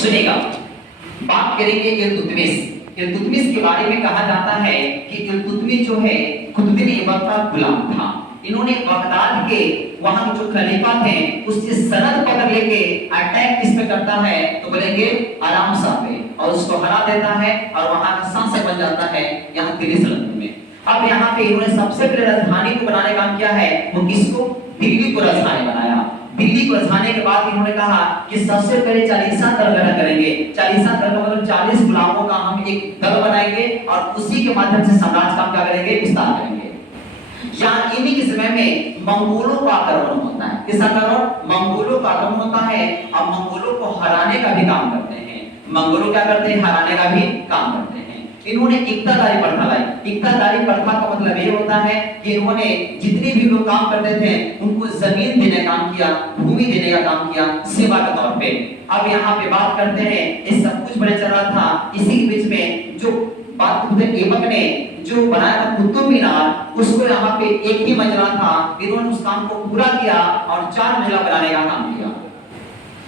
सुनेगा। बात करेंगे इल्तुतमिश। इल्तुतमिश के बारे में कहा जाता है कि इल्तुतमिश जो है कुतुबुल ऐबक का गुलाम था। इन्होंने बगदाद के वहां के जो खलीफा थे उससे सनद पकड़ लेके अटैक किस पे करता है तो बोलेंगे आराम सा पे, और उसको हरा देता है और वहां का शासक बन जाता है यहाँ दिल्ली सल्तनत में। अब यहाँ पे इन्होंने सबसे पहले राजधानी को बनाने का काम किया है, वो किसको? दिल्ली को राजधानी बनाया। दिल्ली को राजधानी के बाद इन्होंने कहा कि सबसे पहले चालीसा दल गठन करेंगे। चालीसा दल का मतलब 40 गुलामों का हम एक दल बनाएंगे और उसी के माध्यम से साम्राज्य का क्या करेंगे? विस्तार करेंगे। यहाँ इन्हीं के समय में मंगोलों का आक्रमण होता है। किस आक्रमण? मंगोलों का आक्रमण होता है। अब मंगोलों को हराने का भी काम करते हैं। मंगोलों क्या करते हैं? हराने का भी काम करते हैं। इन्होंने इक्तादारी प्रथा लाई। इक्तादारी प्रथा का मतलब ये होता है कि इन्होंने जितने भी लोग काम करते थे उनको जमीन देने का काम किया, भूमि देने का काम किया सेवा के तौर पे। अब यहाँ पे बात करते हैं, ये सब कुछ बड़े चल रहा था। इसी के बीच में जो बात कुतुब ऐबक ने जो बनाया था कुतुब मीनार, उसको यहाँ पे एक ही मंजिला था। इन्होंने उस काम को पूरा किया और 4 मंजिला बनाने का काम किया।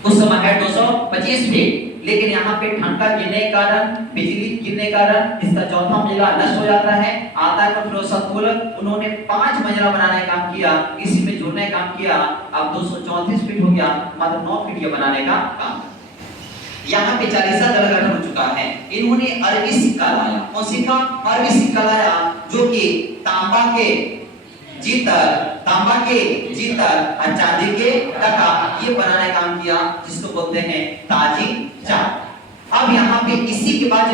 उस समय है 225 फीट, लेकिन यहाँ पे ठंडा गिरने के कारण, बिजली गिरने के कारण इसका चौथा मंजिला नष्ट हो जाता है। आता है फिरोजशाह तुगलक, उन्होंने 5 मंजिला बनाने का काम किया, इसी में जोड़ने का काम किया। अब 234 फीट हो गया, मात्र 9 फीट ये बनाने का काम। यहाँ पे चालीसा दल गठन हो चुका है। इन्होंने अरबी सिक्का लाया। कौन सिक्का? अरबी सिक्का लाया, जो कि तांबा के जीतर और चांदी के टका ये बनाने का काम किया, जिसको बोलते हैं ताजी चाट। अब यहाँ पे इसी के बाद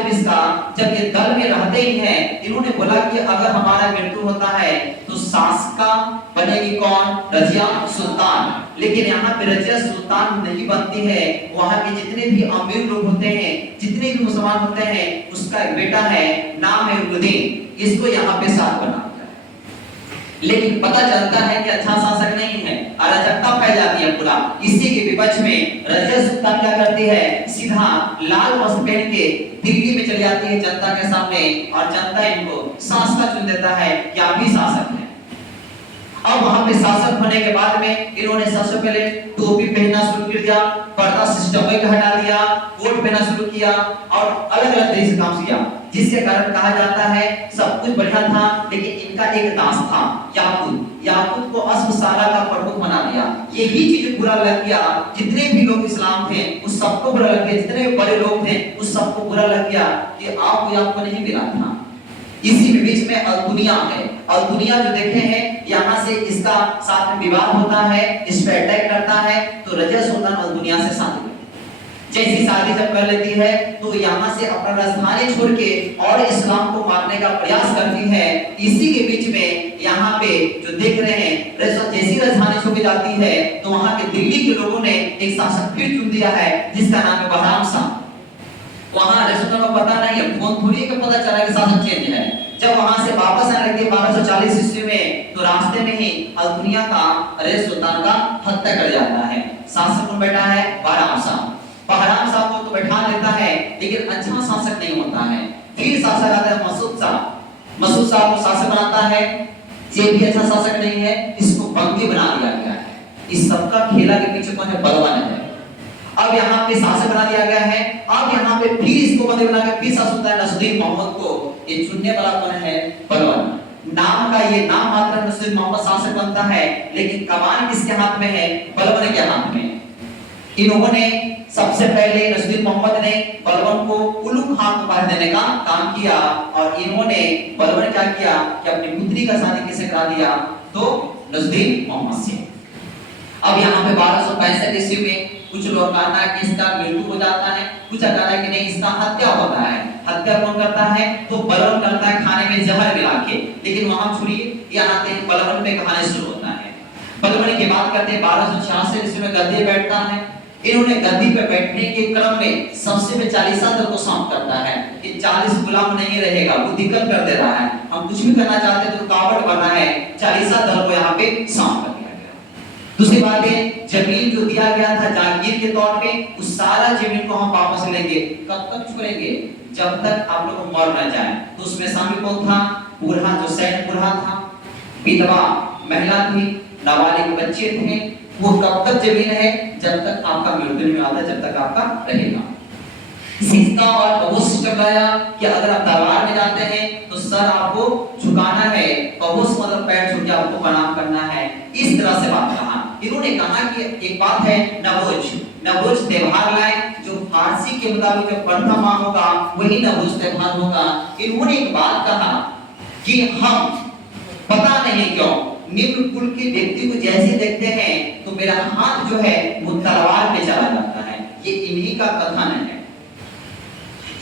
जब ये दल में रहते ही हैं, इन्होंने बोला कि अगर हमारा मृत्यु होता है तो शासका बनेगी कौन? रजिया सुल्तान। लेकिन यहाँ पे रजिया सुल्तान नहीं बनती है। वहाँ के जितने भी अमीर लोग होते हैं, जितने भी मुसलमान होते हैं, उसका एक बेटा है, नाम है उद्दीन, इसको यहाँ पे शासक बना। लेकिन पता चलता है कि अच्छा शासक नहीं है, अराजकता फैल जाती है पूरा। इसी के विपक्ष में रजिया सुल्तान क्या करती है? सीधा लाल वस्त्र पहन के दिल्ली में चली जाती है जनता के सामने, और जनता इनको शासक चुन देता है कि आप ही शासक हैं। अब वहां पे शासक होने के बाद में इन्होंने सबसे पहले टोपी पहनना शुरू कर दिया, पर्दा सिस्टम को हटा दिया, कोट पहनना शुरू किया और अलग-अलग तरीके से काम किया, जिसके कारण कहा जाता है सब कुछ बढ़िया था, लेकिन इनका एक दास था याकूत को अस्फसाला का प्रमुख बना दिया। यही चीज बुरा लग गया, जितने भी लोग इस्लाम थे उस सबको बुरा लग गया, जितने बड़े लोग थे उस सबको बुरा लग गया कि आपको नहीं मिला था। इसी बीच में अलदुनिया है। अलदुनिया जो देखे हैं, यहाँ से इसका साथ में विवाह होता है, इस पे अटैक करता है, तो रजिया सुल्तान अलदुनिया से शादी जैसी शादी जब कर लेती है तो यहाँ से अपना राजधानी छोड़ के और इस्लाम को मारने का प्रयास करती है। इसी के बीच में यहाँ पे जो देख रहे हैं, जैसी राजधानी छोड़ के जाती है तो वहाँ के दिल्ली के लोगों ने एक शासक फिर चुन दिया है, जिसका नाम है बहराम शाह। वहाँ रसूल को पता नहीं है, फोन थोड़ी का पता चला कि शासक चेंज है। जब वहां से वापस आने लगे 1240 ईस्वी में, तो रास्ते में ही अलदुनिया का रजिया सुल्तान का हत्या कर जाता है। शासक कौन बैठा है? बहराम शाह। बहराम शाह को तो बैठा देता है, लेकिन अच्छा शासक नहीं होता है। फिर शासक आता है मसूद शाह। मसूद शाह को शासक बनाता है, ये भी अच्छा शासक नहीं है, इसको बंदी बना दिया गया है। इस सबका खेला के पीछे कौन है? बलवान है। अब यहाँ पे शासक बना दिया गया है। अब यहाँ पे फिर इसको बंदी बना के फिर शासक होता है नसरुद्दीन मोहम्मद को। ये चुनने वाला कौन है? बलवान। नाम का ये नाम मात्र नसरुद्दीन मोहम्मद शासक बनता है, लेकिन कमान किसके हाथ में है? बलवान के हाथ में। इन्होंने सबसे पहले नसरुद्दीन मोहम्मद ने बलवान को उलूग खान को मार देने का काम किया, और इन्होंने बलवान क्या किया कि अपनी पुत्री का शादी किससे करा दिया? तो नसरुद्दीन मोहम्मद से। अब यहाँ पे 1265 ईस्वी में कुछ लोग कहता है कि इसका मृत्यु हो जाता है, कुछ कहता है कि नहीं इसका हत्या होता है। हत्या कौन करता है? तो बलवान करता है, खाने में जहर मिला के। लेकिन वहां छोड़िए, यहाँ आते हैं बलवान पे कहानी शुरू होता है। बलवान की बात करते हैं 1266 ईस्वी में गद्दी बैठता है। इन्होंने गद्दी पे बैठने के क्रम में सबसे पहले चालीसा दल को सौंप करता है कि 40 गुलाम नहीं रहेगा, वो दिक्कत कर दे रहा है, हम कुछ भी करना चाहते तो रुकावट बना है, चालीसा दल को यहाँ पे सौंप कर दिया गया। दूसरी बात है, जमीन जो दिया गया था जागीर के तौर पे, उस सारा जमीन को हम वापस लेंगे। कब तक छोड़ेंगे? जब तक आप लोग मर न जाए। तो उसमें शामिल कौन था? बूढ़ा, जो सैन बूढ़ा था, विधवा महिला थी, नाबालिग बच्चे थे। वो कब तक जमीन है? जब तक आपका मृत्यु नहीं आता, जब तक आपका रहेगा। सीखता और पहुंच टकराया कि अगर आप दरबार में जाते हैं तो सर आपको झुकाना है, पहुंच मतलब पैर छू के आपको प्रणाम करना है। इस तरह से बात कहा। इन्होंने कहा कि एक बात है नवरोज, नवरोज त्योहार लाए जो फारसी के मुताबिक जो प्रथम माह होगा वही नवरोज त्योहार होगा। इन्होंने एक बात कहा कि हम पता नहीं क्यों निम्न कुल के व्यक्ति को जैसे देखते हैं तो मेरा हाथ जो है वो तलवार पे चला जाता है। ये इन्हीं का कथन है।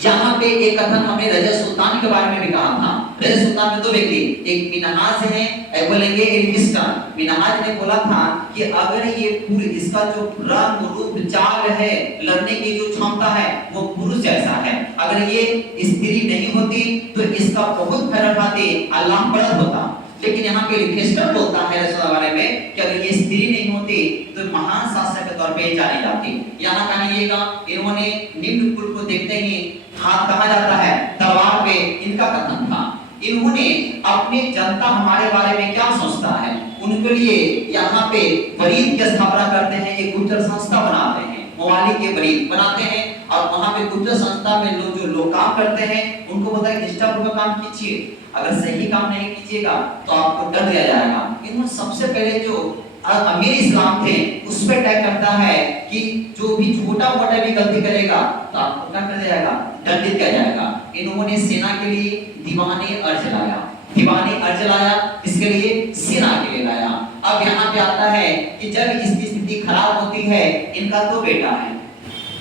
यहाँ पे एक कथन हमने रजत सुल्तान के बारे में भी कहा था। रजत सुल्तान में दो व्यक्ति, एक मिनहाज है, एक बोलेंगे एल्फिस्टन। मिनहाज ने बोला था कि अगर ये पूरी इसका जो रंग रूप चाल है, लड़ने की जो क्षमता है वो पुरुष जैसा है, अगर ये स्त्री नहीं होती तो इसका बहुत फैल उठाते अल्लाह परद होता। लेकिन यहाँ पे एल्फिस्टन बोलता है रसूल के बारे में कि अगर ये स्त्री नहीं होती तो महान शासक के तौर पे जानी जाती। यहाँ कहिएगा इन्होंने निम्न कुल को देखते ही हाथ कहा जाता है तलवार पे, इनका कथन था। इन्होंने अपनी जनता हमारे बारे में क्या सोचता है उनके लिए यहाँ पे बरीद की स्थापना करते हैं, एक गुप्त संस्था बनाते हैं, मवाली के बरीद बनाते हैं और वहाँ पे गुप्त संस्था में लोग जो लोग काम करते हैं उनको बोलता है निष्ठापूर्वक काम कीजिए, अगर सही काम नहीं कीजिएगा तो आपको दंड दिया जाएगा। इन्होंने सबसे पहले जो अमीर इस्लाम थे उस पे टैग करता है कि जो भी छोटा मोटा भी गलती करेगा तो आपको क्या कर जाएगा, दंडित किया जाएगा। इन्होंने सेना के लिए दीवानी अर्ज लाया, दीवानी अर्ज लाया, इसके लिए सेना के लिए लाया। अब यहाँ पे आता है कि जब इसकी स्थिति खराब होती है, इनका दो बेटा है,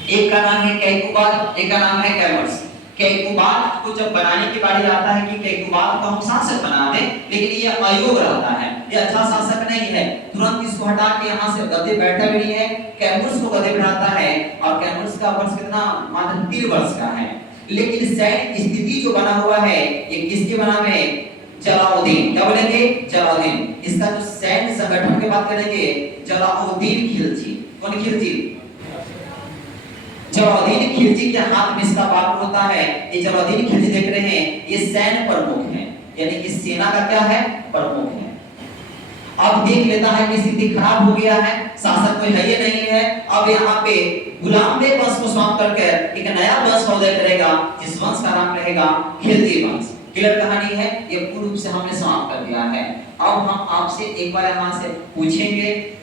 एक का नाम है कैकुबाद, एक का नाम है कैमर्स। कैकुबाद को जब बनाने की बारी आता है कि कैकुबाद को हम शासक बना दें, लेकिन ये अयोग्य रहता है, ये अच्छा शासक नहीं है, तुरंत इसको हटा के यहाँ से गद्दे बैठा भी नहीं है। कैमर्स को गद्दे बैठाता है और कैमर्स का वर्ष कितना, मात्र 3 वर्ष का है। लेकिन सैन्य स्थिति जो बना हुआ है ये किसके बना है, जलाउद्दीन। क्या बोलेंगे, जलाउद्दीन। इसका जो सैन्य संगठन की बात करेंगे जलाउद्दीन खिलजी। कौन खिलजी, जलाउद्दीन खिलजी के हाथ में इसका बाप होता है। ये जलाउद्दीन खिलजी देख रहे हैं, ये सैन्य प्रमुख हैं, यानी कि सेना का क्या है, प्रमुख है। अब देख लेता है कि स्थिति खराब हो गया है, शासक कोई है ये नहीं है। अब यहाँ पे गुलाम बे वंश को समाप्त करके एक नया वंश उदय करेगा जिस वंश का नाम रहेगा खिलजी वंश। क्लियर कहानी है, ये पूर्ण रूप से हमने समाप्त कर दिया है। अब हम आपसे एक बार यहाँ से पूछेंगे